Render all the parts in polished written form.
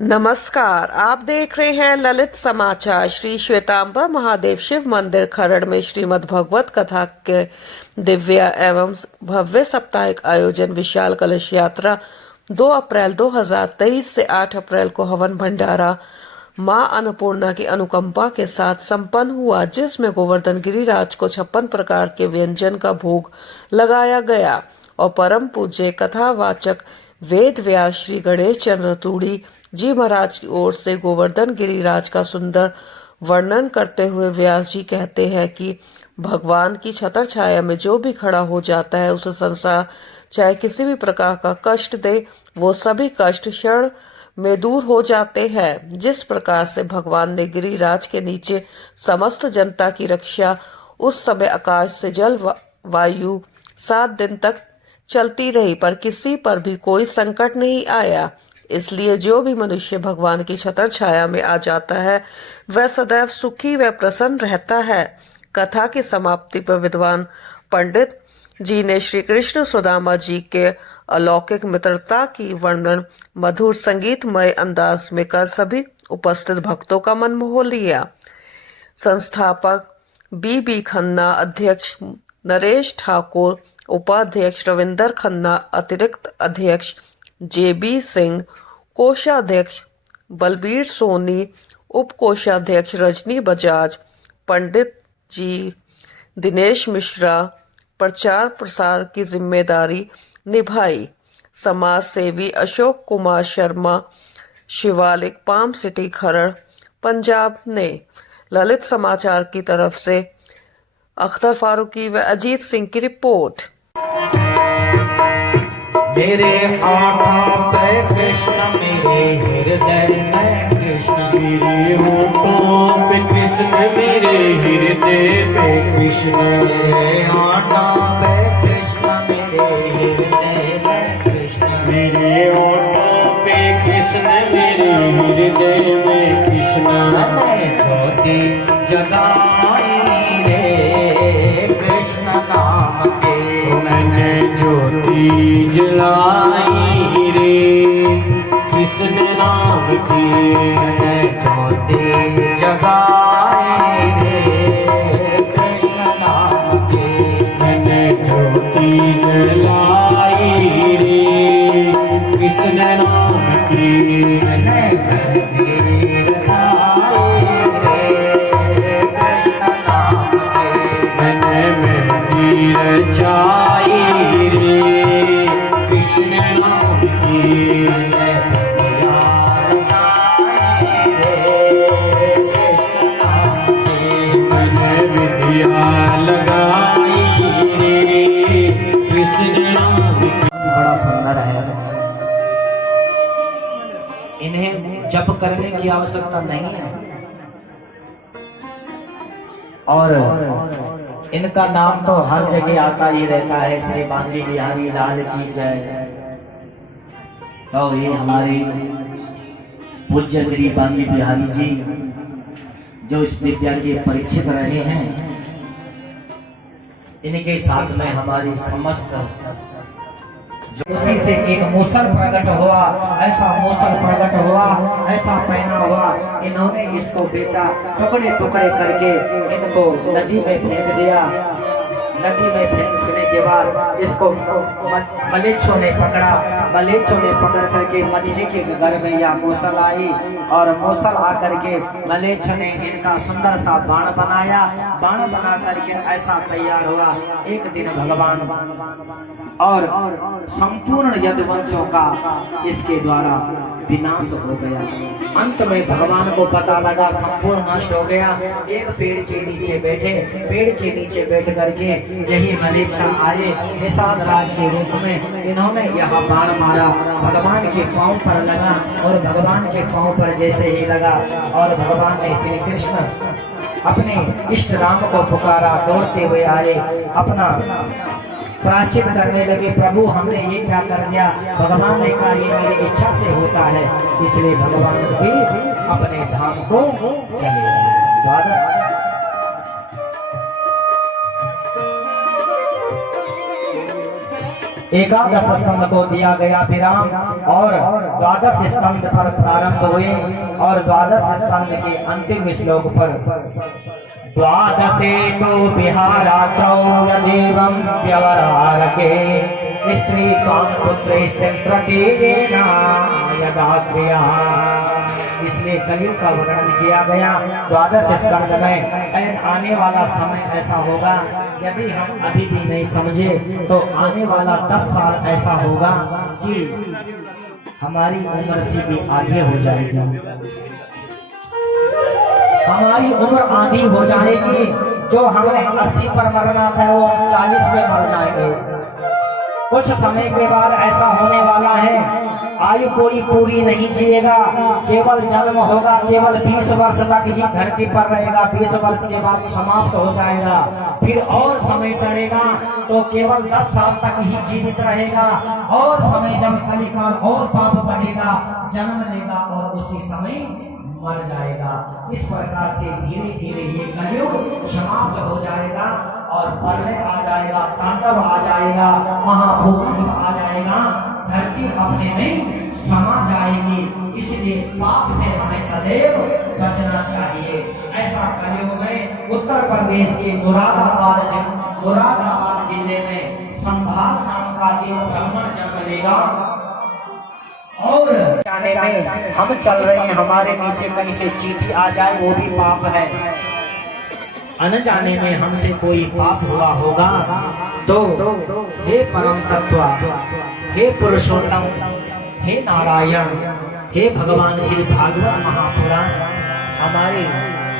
नमस्कार, आप देख रहे हैं ललित समाचार। श्री श्वेतांबर महादेव शिव मंदिर खरड़ में श्रीमद् भगवत कथा के दिव्य एवं भव्य साप्ताहिक आयोजन विशाल कलश यात्रा 2 अप्रैल 2023 से 8 अप्रैल को हवन भंडारा मां अन्नपूर्णा की अनुकंपा के साथ संपन्न हुआ, जिसमें गोवर्धन गिरिराज को 56 प्रकार के व्यंजन का भोग लगाया गया और परम पूज्य कथावाचक वेद व्यास श्री गणेश चंद्र तूड़ी जी महाराज की ओर से गोवर्धन गिरिराज का सुंदर वर्णन करते हुए व्यास जी कहते हैं कि भगवान की छतर छाया में जो भी खड़ा हो जाता है उसे संसार चाहे किसी भी प्रकार का कष्ट दे, वो सभी कष्ट क्षण में दूर हो जाते हैं। जिस प्रकार से भगवान ने गिरिराज के नीचे समस्त जनता की रक्षा उस समय आकाश से जल वायु 7 दिन तक चलती रही, पर किसी पर भी कोई संकट नहीं आया। इसलिए जो भी मनुष्य भगवान की छतर छाया में आ जाता है वह सदैव सुखी व प्रसन्न रहता है। कथा की समाप्ति पर विद्वान पंडित जी ने श्री कृष्ण सुदामा जी के अलौकिक मित्रता की वर्णन मधुर संगीतमय अंदाज में कर सभी उपस्थित भक्तों का मन मोह लिया। संस्थापक बी खन्ना, अध्यक्ष नरेश ठाकुर, उपाध्यक्ष रविंदर खन्ना, अतिरिक्त अध्यक्ष जेबी सिंह, कोषाध्यक्ष बलबीर सोनी, उप कोषाध्यक्ष रजनी बजाज, पंडित जी दिनेश मिश्रा प्रचार प्रसार की जिम्मेदारी निभाई। समाज सेवी अशोक कुमार शर्मा, शिवालिक, पाम सिटी खरड़, पंजाब ने। ललित समाचार की तरफ से अख्तर फारूकी व अजीत सिंह की रिपोर्ट। मेरे होठों पे कृष्ण, मेरे हृदय में कृष्ण, मेरे होठों पे कृष्ण, मेरे हृदय पे कृष्ण, मेरे होठों पे कृष्ण, मेरे हृदय में कृष्ण, मेरे होठों पे कृष्ण, मेरे हृदय में कृष्ण। मैंने ज्योति जगाई रे कृष्ण नाम के, मैंने ज्योति जलाई रे कृष्ण नाम की, मैंने ज्योति जगाई रे कृष्ण नाम के, मैंने ज्योति जलाई रे कृष्ण नाम की, मैंने मेहंदी रचाई रे कृष्ण नाम के, मैंने मेहंदी रचाई रे कृष्ण नाम की, मैंने प्यार लगाई रे कृष्ण नाम के, मैंने विद्या लगाई रे कृष्ण नाम की। बड़ा सुंदर है। इन्हें जप करने की आवश्यकता नहीं है और इनका नाम तो हर जगह आता ही रहता है। श्री बांके बिहारी लाल की जय। तो ये हमारे पूज्य श्री बांके बिहारी जी जो इस विद्या के परीक्षित रहे हैं, इनके साथ में हमारी समस्त ज्योति से एक मूसल प्रकट हुआ, ऐसा मूसल प्रकट हुआ, ऐसा पहना हुआ। इन्होंने इसको बेचा, टुकड़े टुकड़े करके इनको नदी में फेंक दिया। नदी में फेंकने के बाद इसको मलेच्छों ने पकड़ा। मलेच्छों ने पकड़ करके मछली के घर में यह मूसल आई और मूसल आकर के मलेच्छ ने इनका सुंदर सा बाण बनाया। बाण बना करके ऐसा तैयार हुआ। एक दिन भगवान और संपूर्ण यदुवंशों का इसके द्वारा विनाश हो गया। अंत में भगवान को पता लगा संपूर्ण नष्ट हो गया। एक पेड़ के नीचे बैठे, पेड़ के नीचे बैठ करके यही मलेच्छा आए निषाद राज के रूप में। इन्होंने यह बाण मारा, भगवान के पांव पर लगा और भगवान के पांव पर जैसे ही लगा और भगवान ने श्री कृष्ण अपने इष्ट राम को पुकारा। दौड़ते हुए आए, अपना प्राश्चित करने लगे। प्रभु हमने ये क्या कर दिया? भगवान ने कहा ये मेरी इच्छा से होता है। इसलिए भगवान भी अपने धाम को चले गए। एकादश स्कंद को दिया गया विराम और द्वादश स्कंद पर प्रारंभ हुए और द्वादश स्कंद के अंतिम श्लोक पर द्वादशे तो विहारात्रौ यदेवं व्यवहारके स्त्री त्वां पुत्रैस्ते प्रतीयेना यदा क्रिया। इसलिए कलयुग का वर्णन किया गया द्वादश स्कंद में। आने वाला समय ऐसा होगा, यदि हम अभी भी नहीं समझे तो आने वाला 10 साल ऐसा होगा कि हमारी उम्र से भी आगे हो जाएगी, हमारी उम्र आधी हो जाएगी। जो हमने 80 पर मरना था वो 40 में मर जाएंगे। कुछ समय के बाद ऐसा होने वाला है, आयु कोई पूरी नहीं जिएगा, केवल जन्म होगा, केवल 20 वर्ष तक ही धरती पर रहेगा, 20 वर्ष के बाद समाप्त हो जाएगा। फिर और समय चढ़ेगा तो केवल 10 साल तक ही जीवित रहेगा, और समय जब कलिकाल और पाप बढ़ेगा, जन्म लेगा और उसी समय मर जाएगा। इस प्रकार से धीरे धीरे ये कलयुग समाप्त हो जाएगा और प्रलय आ जाएगा, तांडव आ जाएगा, महाभूकंप आ जाएगा, धरती अपने में समा जाएगी। इसलिए पाप से हमें सदैव बचना चाहिए। ऐसा कलयुग में उत्तर प्रदेश के मुरादाबाद जिले में संभाल नाम का एक ब्राह्मण जन्म लेगा और जाने में हम चल रहे हैं, हमारे नीचे कहीं से चींटी आ जाए वो भी पाप है। अनजाने में हमसे कोई पाप हुआ होगा तो हे परम तत्व, हे पुरुषोत्तम, हे नारायण, हे भगवान श्री भागवत महापुराण, हमारे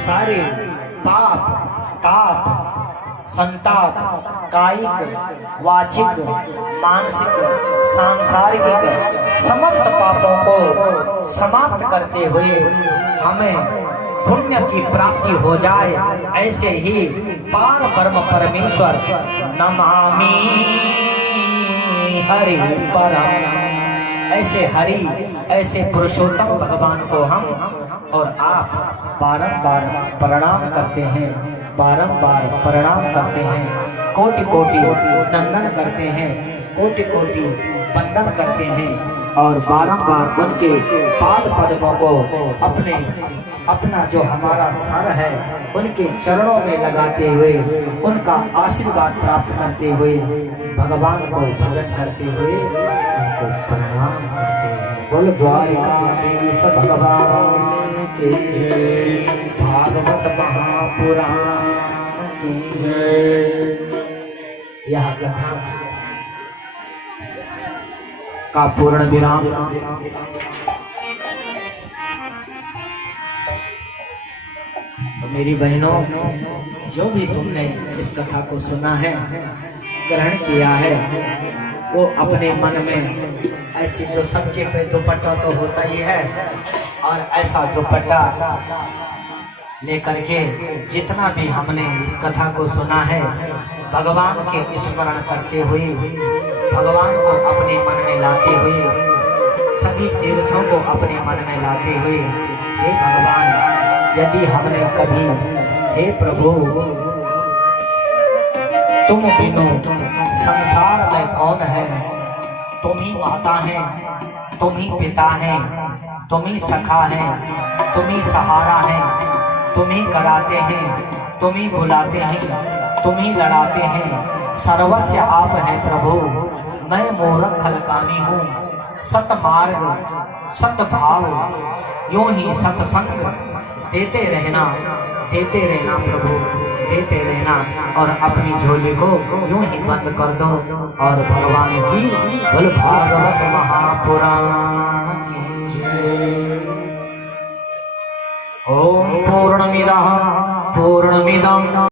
सारे पाप ताप संताप कायिक वाचिक मानसिक सांसारिक समस्त पापों को समाप्त करते हुए हमें पुण्य की प्राप्ति हो जाए, ऐसे ही पार ब्रह्म परमेश्वर नमामि हरि परम, ऐसे हरि ऐसे पुरुषोत्तम भगवान को हम और आप बारंबार प्रणाम करते हैं, बारंबार प्रणाम करते हैं, कोटि कोटि नंदन करते हैं, कोटि कोटि वंदन करते हैं और बारंबार उनके पाद पद्मों को अपना जो हमारा सर है उनके चरणों में लगाते हुए उनका आशीर्वाद प्राप्त करते हुए भगवान को भजन करते हुए उनको प्रणाम करते हैं। बोल द्वारिकाधीश भगवान की जय, भागवत महापुराण की जय। यह कथा का पूर्ण विराम तो मेरी बहनों, जो भी तुमने इस कथा को सुना है, ग्रहण किया है, वो अपने मन में ऐसी जो सबके पे दुपट्टा तो होता ही है, और ऐसा दुपट्टा लेकर के जितना भी हमने इस कथा को सुना है, भगवान के स्मरण करते हुए, भगवान को अपने मन में लाते हुए, सभी तीर्थों को अपने मन में लाते हुए, हे भगवान, यदि हमने कभी, हे प्रभु, तुम बिनु संसार में कौन है, तुम ही माता है, तुम ही पिता है, तुम ही सखा है, तुम ही सहारा है, तुम ही कराते हैं, तुम ही बुलाते हैं, तुम ही लड़ाते हैं, सर्वस्व आप है प्रभु। मैं मूर्ख खलकानी हूँ, सतमार्ग सतभाव यूं ही सत्संग देते रहना प्रभु, देते रहना, और अपनी झोली को यूं ही बंद कर दो और भगवान की बोल भागवत महापुराण की जय। ओम पूर्णमिदः पूर्णमिदम्